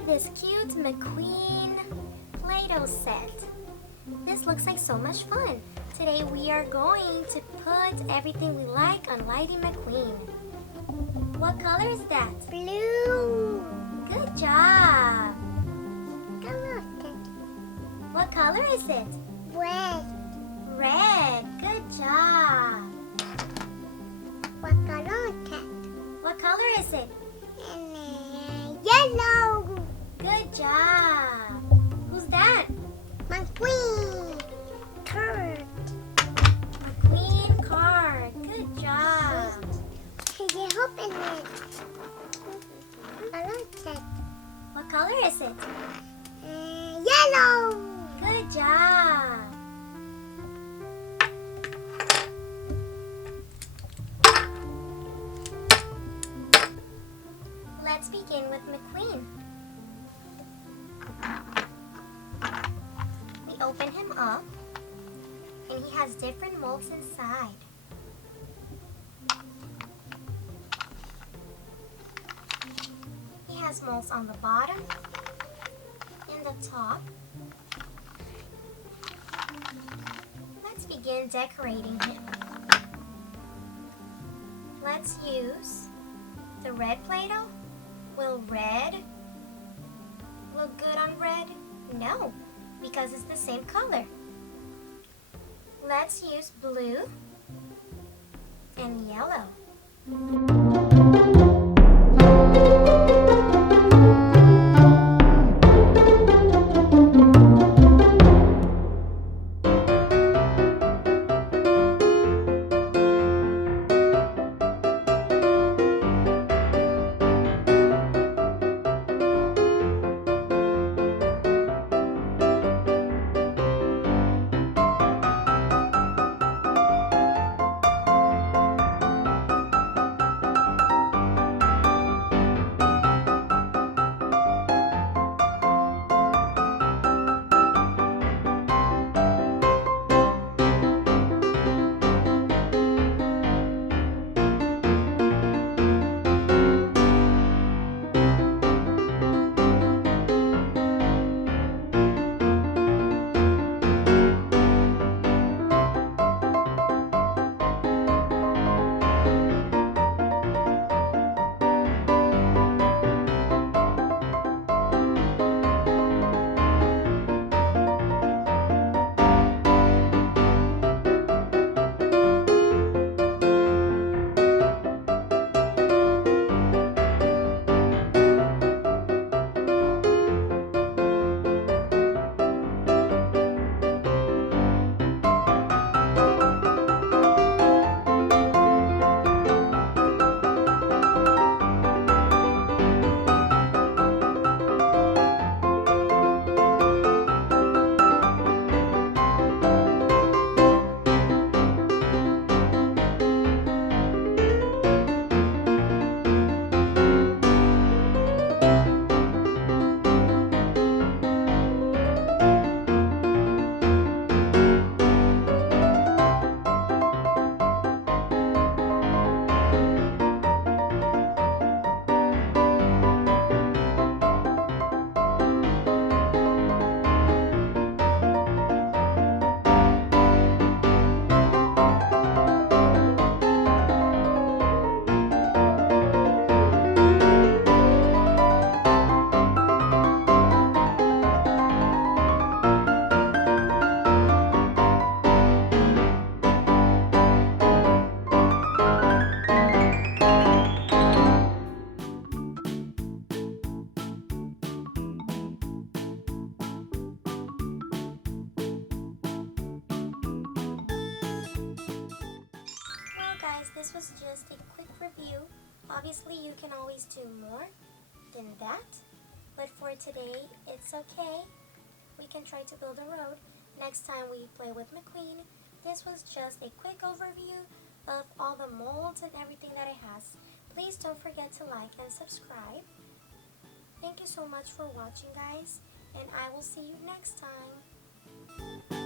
at this cute McQueen Play-Doh set. This looks like so much fun. Today we are going to put everything we like on Lighty McQueen. What color is that? Blue. Good job. Color. What color is it? Red. Red. Good job. What color cat? What color is it? Yellow. Good job. Who's that? McQueen. Third. McQueen card. Good job. Can you open it? Color cat. What color is it? Yellow. Good job. Let's begin with McQueen. We open him up, and he has different molds inside. He has molds on the bottom and the top. Let's begin decorating him. Let's use the red Play-Doh. Will red look good on red? No, because it's the same color. Let's use blue and yellow. This was just a quick review. Obviously, you can always do more than that, but for today, it's okay. We can try to build a road next time we play with McQueen. This was just a quick overview of all the molds and everything that it has. Please don't forget to like and subscribe. Thank you so much for watching, guys, and I will see you next time.